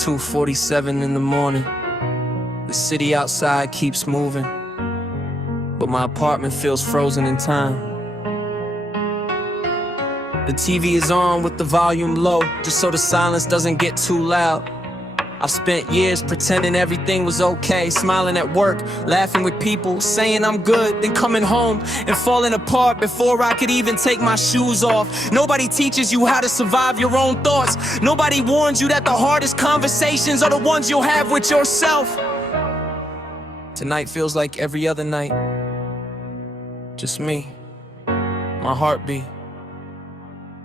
2:47 in the morning. The city outside keeps moving, but my apartment feels frozen in time. The TV is on with the volume low, just so the silence doesn't get too loud. I've spent years pretending everything was okay, smiling at work, laughing with people, saying I'm good, then coming home and falling apart before I could even take my shoes off. Nobody teaches you how to survive your own thoughts. Nobody warns you that the hardest conversations are the ones you'll have with yourself. Tonight feels like every other night. Just me, my heartbeat,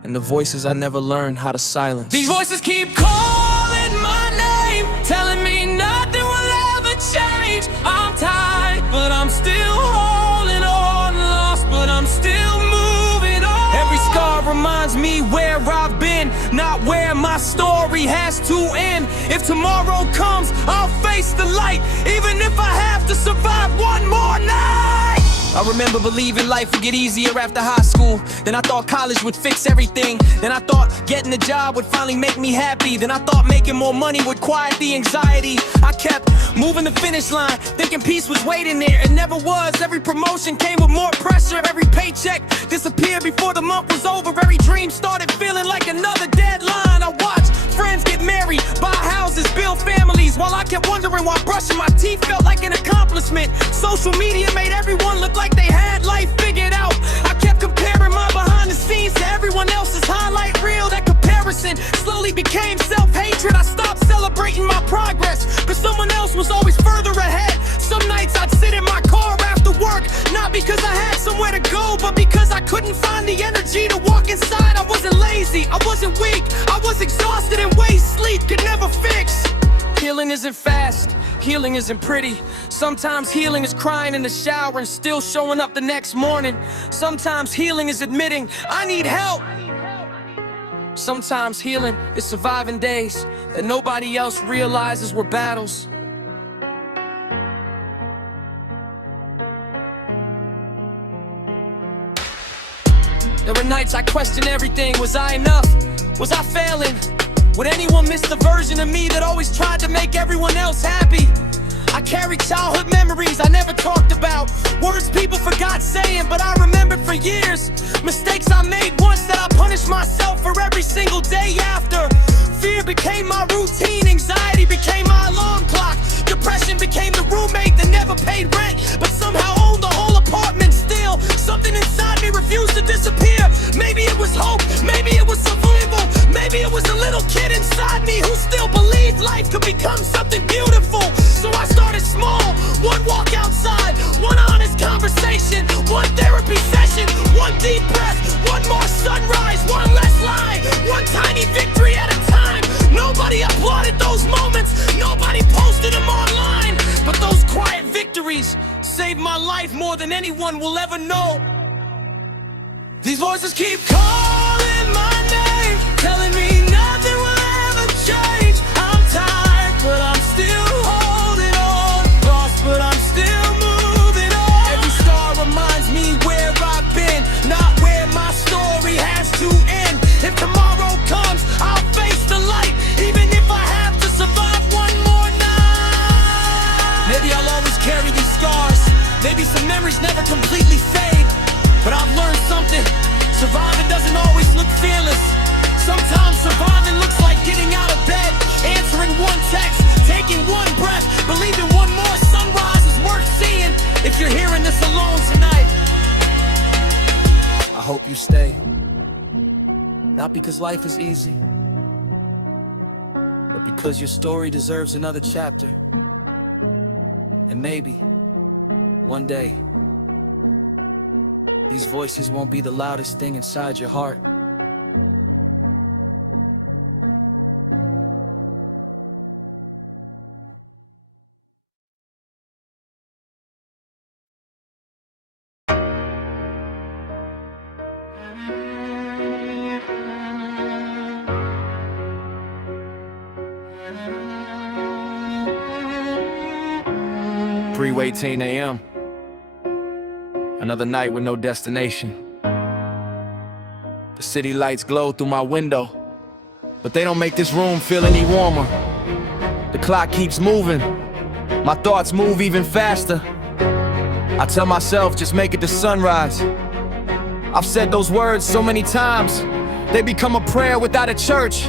and the voices I never learned how to silence. These voices keep calling my name, telling me nothing will ever change. I'm tired, but I'm still holding on. Lost, but I'm still moving on. Every scar reminds me where I've been, not where my story has to end. If tomorrow comes, I'll face the light, even if I have to survive one more night. I remember believing life would get easier after high school. Then I thought college would fix everything. Then I thought getting a job would finally make me happy. Then I thought making more money would quiet the anxiety. I kept moving the finish line, thinking peace was waiting there. It never was. Every promotion came with more pressure. Every paycheck disappeared before the month was over. Every dream started feeling like another deadline. I watched friends get married, buy houses, build families, while I kept wondering why brushing my teeth felt like an accomplishment. Social media made everyone look like they had life figured out. I kept comparing my behind the scenes to everyone else's highlight reel. That comparison slowly became self-hatred. I stopped celebrating my progress, cause someone else was always further ahead. Some nights I'd sit in my car after work, not because I had somewhere to go, but because I couldn't find the energy to walk inside. I wasn't lazy, I wasn't weak, I was exhausted in ways sleep could never fix. Healing isn't fast, healing isn't pretty. Sometimes healing is crying in the shower and still showing up the next morning. Sometimes healing is admitting I need help. Sometimes healing is surviving days that nobody else realizes were battles. There were nights I questioned everything. Was I enough? Was I failing? Would anyone miss the version of me that always tried to make everyone else happy? I carry childhood memories I never talked about, words people forgot saying, but I remembered for years. Mistakes I made once that I punished myself for every single day after. Fear became my routine, anxiety became my alarm clock. Depression became the roommate that never paid rent, but somehow owned the whole apartment still. Something inside me refused to disappear. Maybe it was hope, maybe it was survival, maybe it was a little kid inside me who still believed life could become something beautiful. So I started small, one walk outside, one honest conversation, one therapy session, one deep breath, one more sunrise, one less lie, one tiny victory at a time. Nobody applauded those moments, nobody posted them online, but those quiet victories saved my life more than anyone will ever know. These voices keep calling my name, telling me nothing will ever change. I'm tired, but I'm still holding on. Lost, but I'm still moving on. Every star reminds me where I've been, not where my story has to end. If tomorrow comes, I'll face the light, even if I have to survive one more night. Maybe I'll always carry these scars, maybe some memories never completely fade, but I've learned something. Surviving doesn't always look fearless. Sometimes surviving looks like getting out of bed, answering one text, taking one breath, believing one more sunrise is worth seeing. If you're hearing this alone tonight, I hope you stay. Not because life is easy, but because your story deserves another chapter. And maybe, one day, these voices won't be the loudest thing inside your heart. Freeway 10 a.m. Another night with no destination. The city lights glow through my window, but they don't make this room feel any warmer. The clock keeps moving, my thoughts move even faster. I tell myself, just make it to sunrise. I've said those words so many times, they become a prayer without a church.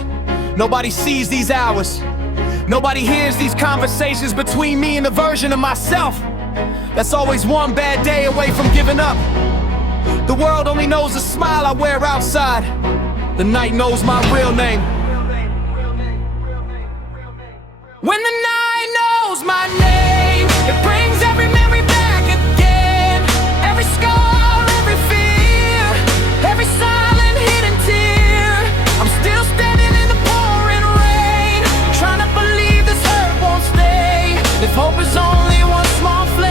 Nobody sees these hours, nobody hears these conversations between me and the version of myself that's always one bad day away from giving up. The world only knows the smile I wear outside. The night knows my real name. When the night knows my name, it brings every memory back again. Every scar, every fear, every silent hidden tear. I'm still standing in the pouring rain, trying to believe this hurt won't stay. If hope is only one small flame,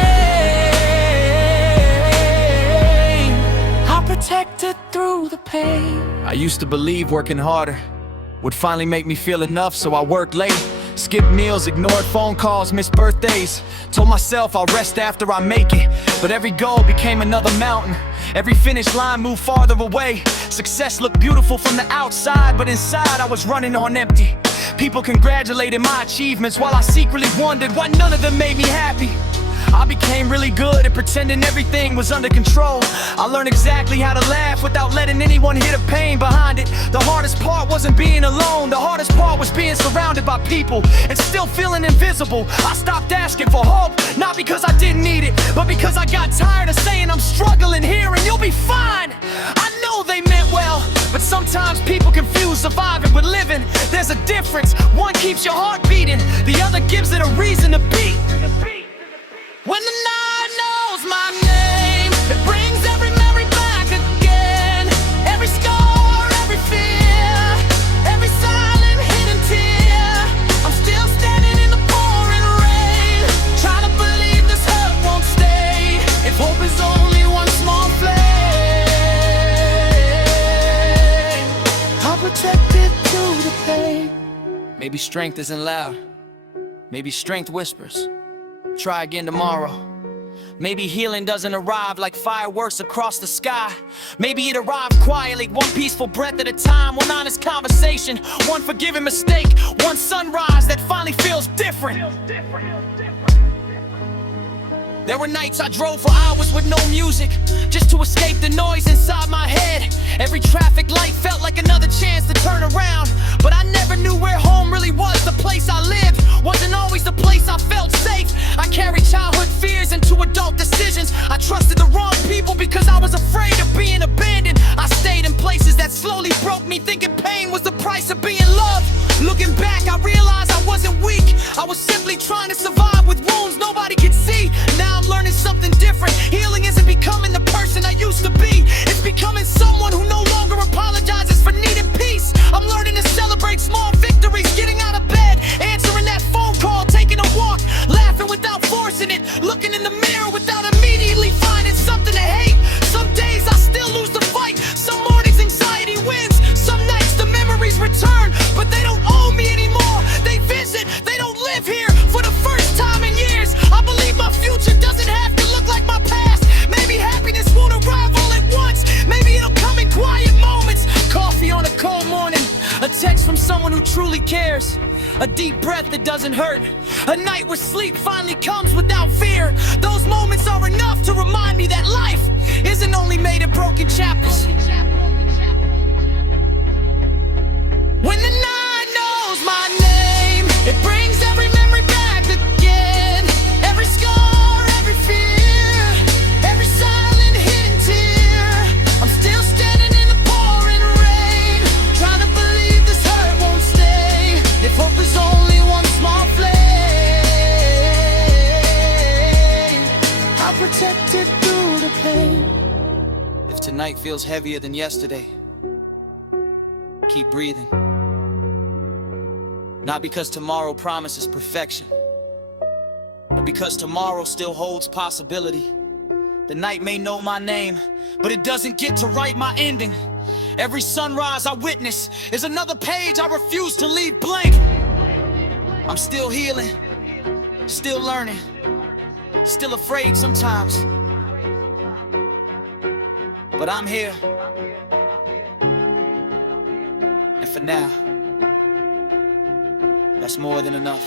I'll protect it through the pain. I used to believe working harder would finally make me feel enough, so I worked late. Skipped meals, ignored phone calls, missed birthdays. Told myself I'll rest after I make it, but every goal became another mountain. Every finish line moved farther away. Success looked beautiful from the outside, but inside I was running on empty. People congratulated my achievements while I secretly wondered why none of them made me happy. I became really good at pretending everything was under control. I learned exactly how to laugh without letting anyone hear the pain behind it. The hardest part wasn't being alone, the hardest part was being surrounded by people and still feeling invisible. I stopped asking for hope, not because I didn't need it, but because I got tired of saying I'm struggling here and you'll be fine. I know they meant well, but sometimes people confuse surviving with living. There's a difference, one keeps your heart beating, the other gives it a reason to beat. When the night knows my name, it brings every memory back again. Every scar, every fear, every silent hidden tear. I'm still standing in the pouring rain, trying to believe this hurt won't stay. If hope is only one small flame, I'll protect it through the pain. Maybe strength isn't loud, maybe strength whispers. Try again tomorrow. Maybe healing doesn't arrive like fireworks across the sky. Maybe it arrived quietly, one peaceful breath at a time, one honest conversation, one forgiving mistake, one sunrise that finally feels different. There were nights I drove for hours with no music, just to escape the noise inside my head. Every traffic light felt like another chance to turn around, but I never knew where home really was. The place I lived wasn't always the place I felt safe. I carried childhood fears into adult decisions. I trusted the wrong people because I was afraid of being abandoned. I stayed in places that slowly broke me, thinking pain was the price of being loved. Looking back, I realized I wasn't weak, I was simply trying to survive with wounds nobody could see. Now I'm learning something different. Healing isn't becoming the person I used to be, it's becoming someone who no longer apologizes for needing peace. I'm learning to celebrate small victories, getting out of bed, answering that phone call, taking a walk, laughing without forcing it, looking in the mirror without immediately finding something to hate. Some days I still lose the fight, some mornings anxiety wins, some nights the memories return, but they don't own me anymore. They visit, they don't live here. For the first time in years, I believe my future doesn't have to look like my past. Maybe happiness won't arrive all at once, maybe it'll come in quiet moments. Coffee on a cold morning, a text from someone who truly cares, a deep breath that doesn't hurt, a night where sleep finally comes without fear. Those moments are enough to remind me that life isn't only made of broken chapters. When the night knows my name, it brings every memory back again. Every scar, every fear, every silent hidden tear. I'm still standing in the pouring rain, trying to believe this hurt won't stay. If hope is only one small flame, I'll protect it through the pain. If tonight feels heavier than yesterday, keep breathing. Not because tomorrow promises perfection, but because tomorrow still holds possibility. The night may know my name, but it doesn't get to write my ending. Every sunrise I witness is another page I refuse to leave blank. I'm still healing, still learning, still afraid sometimes, but I'm here. And for now, that's more than enough.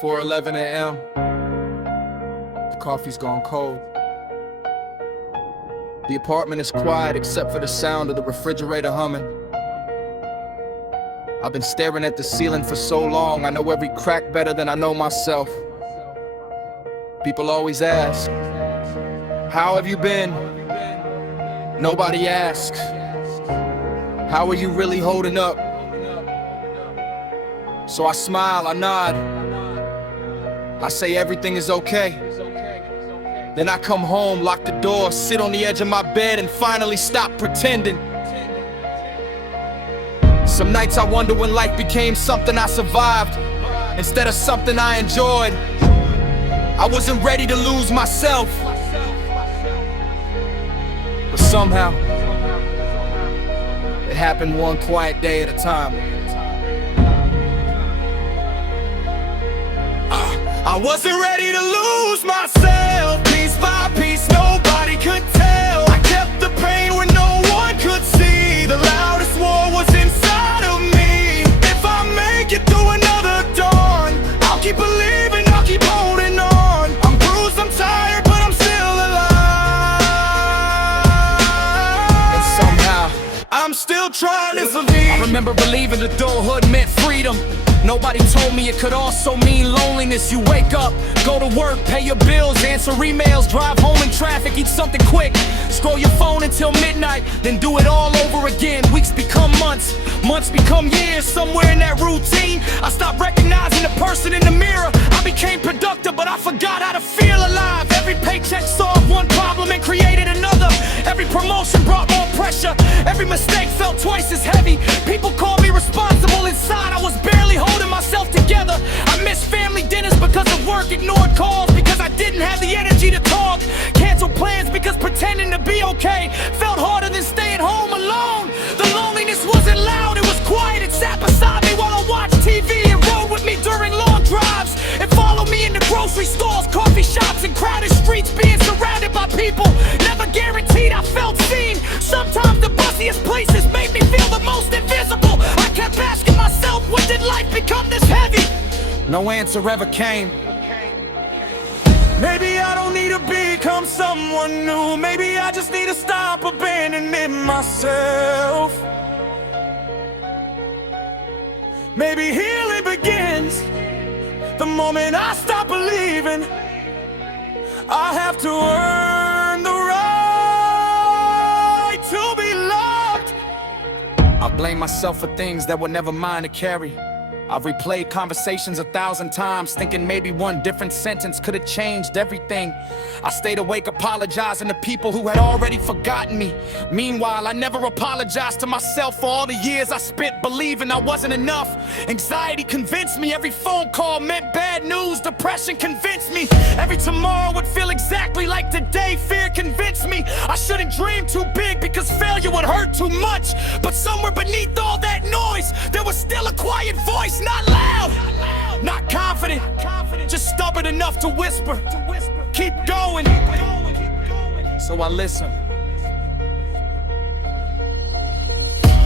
4:11 a.m. The coffee's gone cold. The apartment is quiet except for the sound of the refrigerator humming. I've been staring at the ceiling for so long, I know every crack better than I know myself. People always ask, how have you been? Nobody asks, how are you really holding up? So I smile, I nod, I say everything is okay. Then I come home, lock the door, sit on the edge of my bed and finally stop pretending. Some nights I wonder when life became something I survived instead of something I enjoyed. I wasn't ready to lose myself, but somehow it happened one quiet day at a time. I wasn't ready to lose myself. Piece by piece, nobody could tell. I kept the pain when no one could see. The loudest war was inside of me. If I make it through another dawn, I'll keep believing, I'll keep holding on. I'm bruised, I'm tired, but I'm still alive. And somehow, I'm still trying to survive. I remember believing adulthood meant freedom. Nobody told me it could also mean loneliness. You wake up, go to work, pay your bills, answer emails, drive home in traffic, eat something quick, scroll your phone until midnight, then do it all over again. Weeks become months, months become years. Somewhere in that routine, I stopped recognizing the person in the mirror. I became productive, but I forgot how to feel alive. Every paycheck solved one problem and created another. Every promotion brought more pressure. Every mistake felt twice as heavy. People called me responsible. Inside I was barely holding myself together. I missed family dinners because of work, ignored calls because I didn't have the energy to talk, canceled plans because pretending to be okay felt harder than staying home alone. The loneliness wasn't loud, it was quiet. It sat beside me while I watched TV and rode with me during long drives. It followed me into grocery stores, coffee shops, and crowded streets. Being surrounded by people never guaranteed I felt seen. Sometimes the busiest places made me feel the most invisible. I kept asking myself, when did life become this heavy? No answer ever came. Maybe I don't need to become someone new. Maybe I just need to stop abandoning myself. Maybe healing begins the moment I stop believing I have to earn the right to be loved. I blame myself for things that were never mine to carry. I've replayed conversations 1,000 times, thinking maybe one different sentence could have changed everything. I stayed awake apologizing to people who had already forgotten me. Meanwhile, I never apologized to myself for all the years I spent believing I wasn't enough. Anxiety convinced me every phone call meant bad news. Depression convinced me every tomorrow would feel exactly like today. Fear convinced me I shouldn't dream too big because failure would hurt too much. But somewhere beneath all that noise, there was still a quiet voice. Not loud, not confident, just stubborn enough to whisper, keep going. So I listened.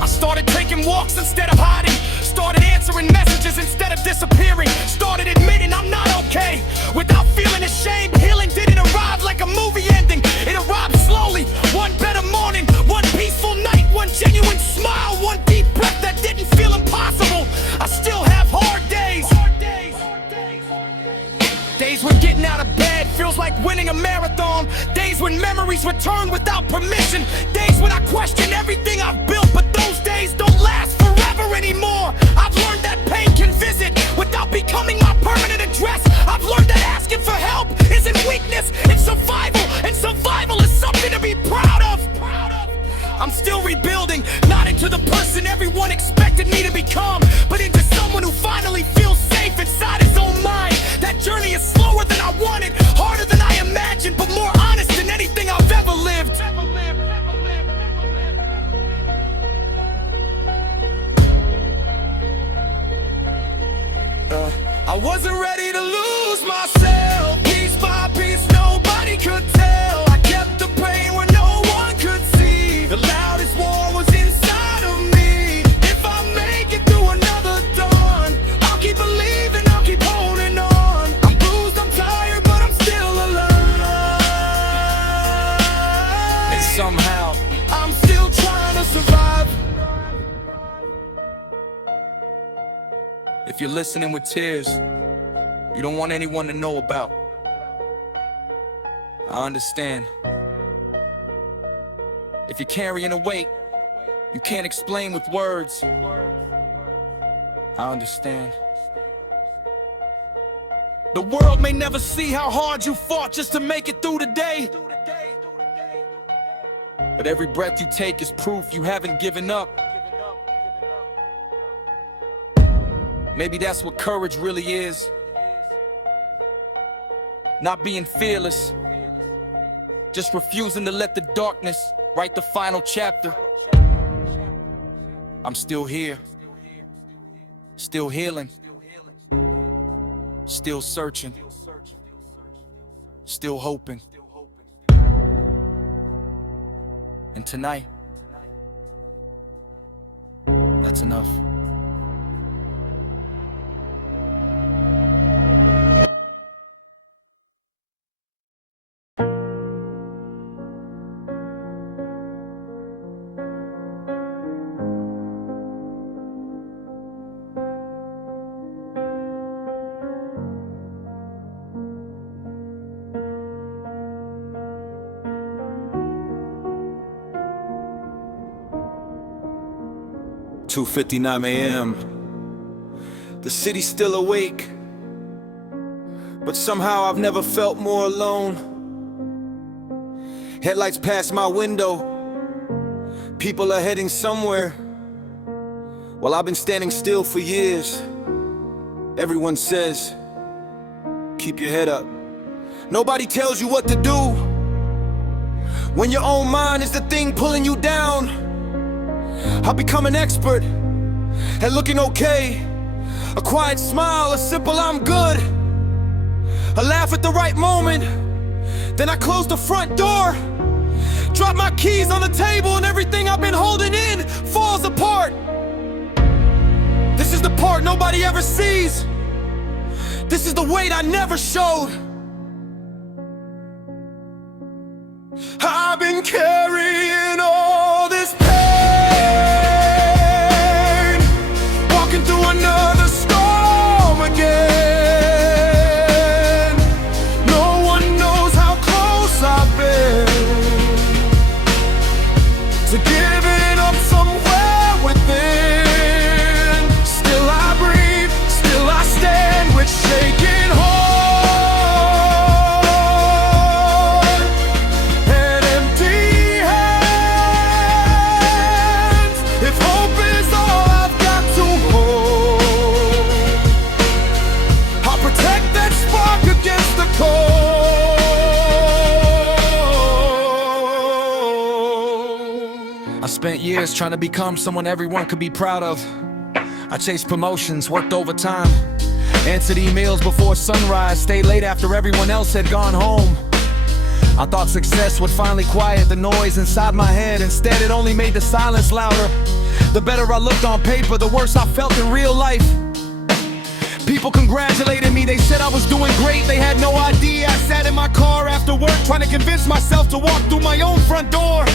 I started taking walks instead of hiding, started answering messages instead of disappearing, started admitting I'm not okay without feeling ashamed. Healing didn't arrive like a movie ending, it arrived slowly. One better morning, one peaceful night, one genuine smile, one deep breath that didn't feel impossible. I still have hard days. Days when getting out of bed feels like winning a marathon. Days when memories return without permission. Days when I question everything I've built, but those days don't last forever anymore. I've learned that pain can visit without becoming my permanent address. I've learned that asking for help isn't weakness, it's survival. And survival is something to be proud of. I'm still rebuilding, not into the person everyone expected me to become, but into someone who finally feels safe inside his own mind. That journey is slower than I wanted, harder than I imagined, but more honest than anything I've ever lived. I wasn't ready to lose myself. Piece by piece, nobody could tell. I kept the pain where no one could see. The loudest war was inside of me. If I make it through another If you're listening with tears you don't want anyone to know about, I understand. If you're carrying a weight you can't explain with words, I understand. The world may never see how hard you fought just to make it through the day, but every breath you take is proof you haven't given up. Maybe that's what courage really is. Not being fearless, just refusing to let the darkness write the final chapter. I'm still here, still healing, still searching, still hoping. And tonight, that's enough. "2:59 a.m. The city's still awake, but somehow I've never felt more alone. Headlights pass my window, people are heading somewhere, while I've been standing still for years. Everyone says, keep your head up. Nobody tells you what to do when your own mind is the thing pulling you down. I've become an expert at looking okay. A quiet smile, a simple I'm good, a laugh at the right moment. Then I close the front door, drop my keys on the table, and everything I've been holding in falls apart. This is the part nobody ever sees. This is the weight I never showed. I've been carrying all this pain, through another storm again. No one knows how close I've been to giving up somewhere within. Still I breathe, still I stand with shaking heart and empty hands. If hope is all I've got to hold, I'll protect that spark against the cold. I spent years trying to become someone everyone could be proud of. I chased promotions, worked overtime, answered emails before sunrise, stayed late after everyone else had gone home. I thought success would finally quiet the noise inside my head. Instead, it only made the silence louder. The better I looked on paper, the worse I felt in real life. People congratulated me, they said I was doing great. They had no idea I sat in my car after work trying to convince myself to walk through my own front door.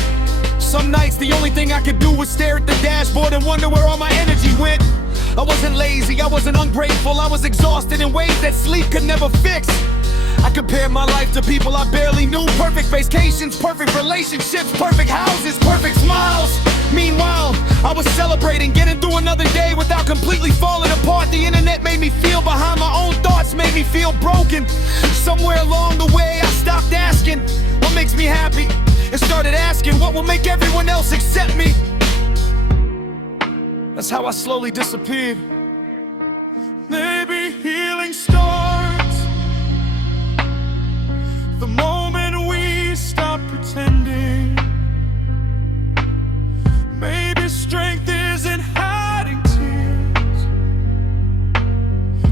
Some nights the only thing I could do was stare at the dashboard and wonder where all my energy went. I wasn't lazy, I wasn't ungrateful, I was exhausted in ways that sleep could never fix. I compared my life to people I barely knew. Perfect vacations, perfect relationships, perfect houses, perfect smiles. Meanwhile, I was celebrating, getting through another day without completely falling apart. The internet made me feel behind, my own thoughts made me feel broken. Somewhere along the way I stopped asking what makes me happy and started asking what will make everyone else accept me. That's how I slowly disappeared. Maybe healing starts the moment we stop pretending. Maybe strength isn't hiding tears.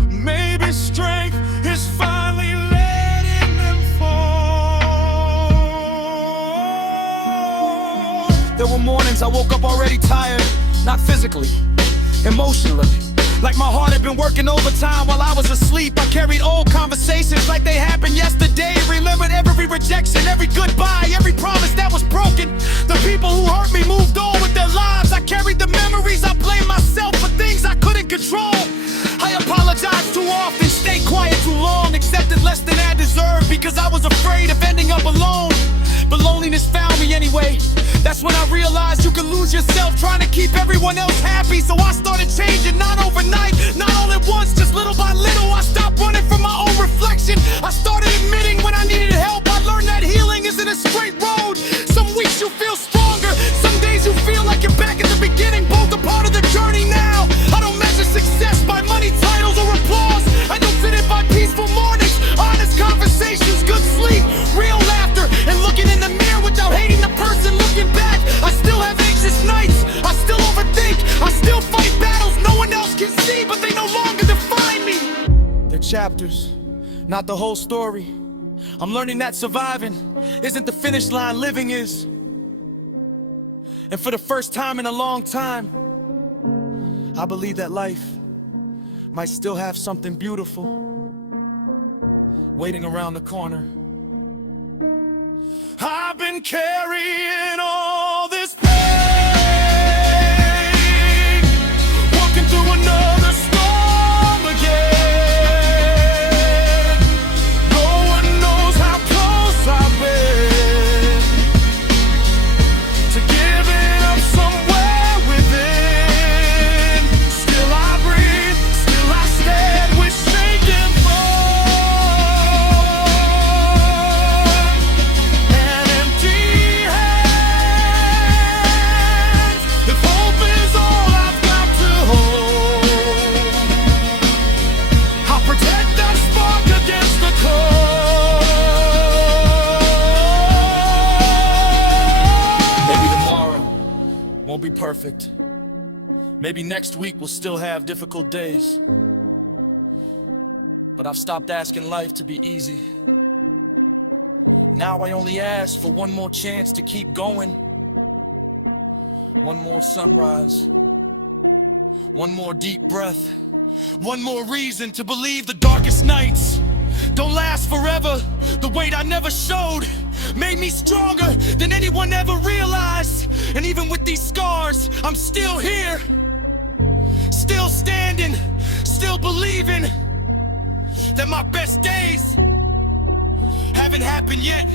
Maybe strength is finally letting them fall. There were mornings I woke up already tired, not physically, emotionally. Like my heart had been working overtime while I was asleep. I carried old conversations like they happened yesterday. Remembered every rejection, every goodbye, every promise that was broken. The people who hurt me moved on with their lives. I carried the memories, I blamed myself for things I couldn't control. I Apologized too often, stayed quiet too long, accepted less than I deserved because I was afraid of ending up alone. But loneliness found me anyway. That's when I realized you can lose yourself trying to keep everyone else happy. So I started changing, not overnight, not all at once, just little by little. I stopped running from my own reflection. I started admitting when I needed help. I learned that healing isn't a straight road. Some weeks you feel stronger, some days you feel like you're back at the beginning. Both a part of the journey now. I don't measure success by money, titles, or applause. I don't fit it by peaceful mornings, honest conversations, good sleep, real laughter, and looking in the mirror without hating the person looking back. I still have anxious nights, I still overthink, I still fight battles no one else can see, but they no longer define me. They're chapters, not the whole story. I'm learning that surviving isn't the finish line, living is. And for the first time in a long time, I believe that life might still have something beautiful waiting around the corner. I've been carrying all this pain, walking through another storm again. No one knows how close I've been to giving up somewhere within. Still I breathe, still I stand with shaking and empty hands. If hope is all I've got to hold, I'll protect that spark against the cold. Maybe tomorrow won't be perfect. Maybe next week we'll still have difficult days. But I've stopped asking life to be easy. Now I only ask for one more chance to keep going. One more sunrise. One more deep breath. One more reason to believe the darkest nights don't last forever. The weight I never showed made me stronger than anyone ever realized. And even with these scars, I'm still here, still standing, still believing that my best days haven't happened yet.